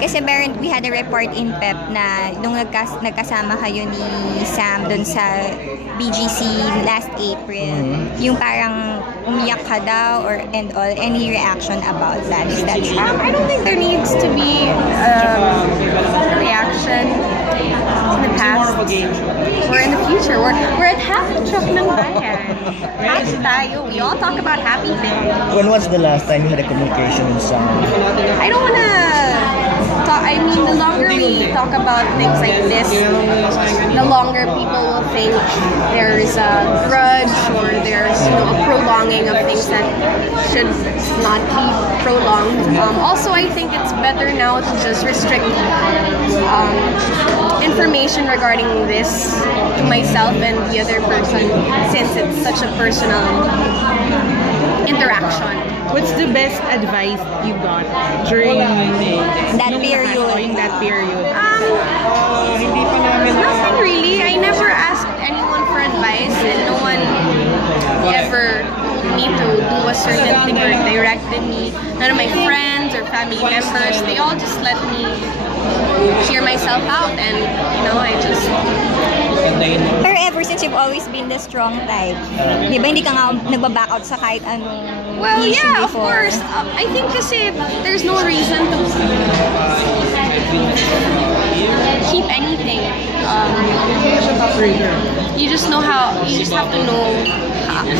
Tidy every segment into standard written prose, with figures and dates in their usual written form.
kasi meron, we had a report in PEP na nung nagkasama kayo ni Sam dun sa BGC last April, yung parang umiyak ka daw or and all. Any reaction about that? Is that true? I don't think there needs to be a reaction in the past or in the future. We're at happy truck ng bayan. Happy tayo. We all talk about happy things. When was the last time you had a communication with Sam? I don't wanna talk. I mean, the longer we talk about things like this, the longer people will think there's a grudge or there's a prolonging of things that should not be prolonged. Also, I think it's better now to just restrict information regarding this to myself and the other person, since it's such a personal interaction. What's the best advice you got during That period? that period? Nothing really. I never asked anyone for advice, and no one ever me to do a certain thing or directed me. None of my friends or family members, they all just let me cheer myself out, and I just... Pero ever since you've always been the strong type, di ba hindi ka nga nagbaback out sa kahit anong issue yeah, before? of course. I think kasi there's no reason to keep anything. You just have to know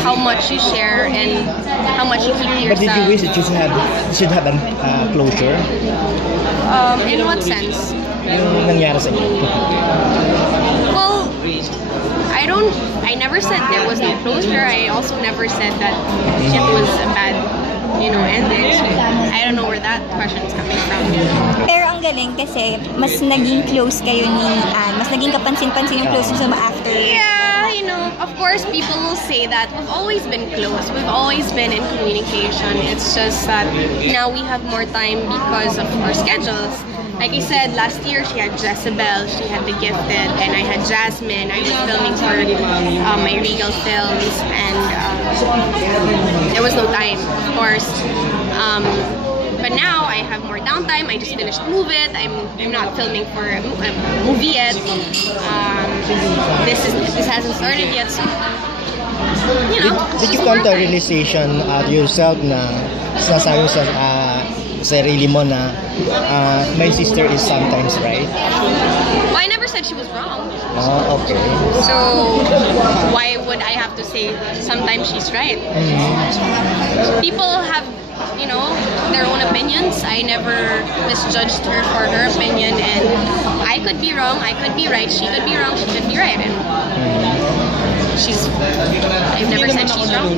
how much you share and how much you keep to yourself. But did you wish that you should have a closure? In what sense? Yung nangyari sa inyo. Well, I never said there was no closure. I also never said that it was a bad, ending. I don't know where that question is coming from. Pero ang galing kasi mas naging close kayo ni Anne. Mas naging kapansin-pansin yung closeness mo after. Yeah, of course people will say that. We've always been close. We've always been in communication. It's just that now we have more time because of our schedules. Like I said, last year she had Jezebel, she had The Gifted, and I had Jasmine. I was filming for my Regal films, and there was no time, of course. But now I have more downtime. I just finished Move It. I'm not filming for a movie yet. This hasn't started yet, so Did you come to a realization yourself na sinasabi mo sa sarili mo na my sister is sometimes right? Well, I never said she was wrong. Oh, okay. So why would I have to say sometimes she's right? People have, their own opinions. I never misjudged her for her opinion, and I could be wrong, I could be right, she could be wrong, she could be right, and I've never said she's wrong.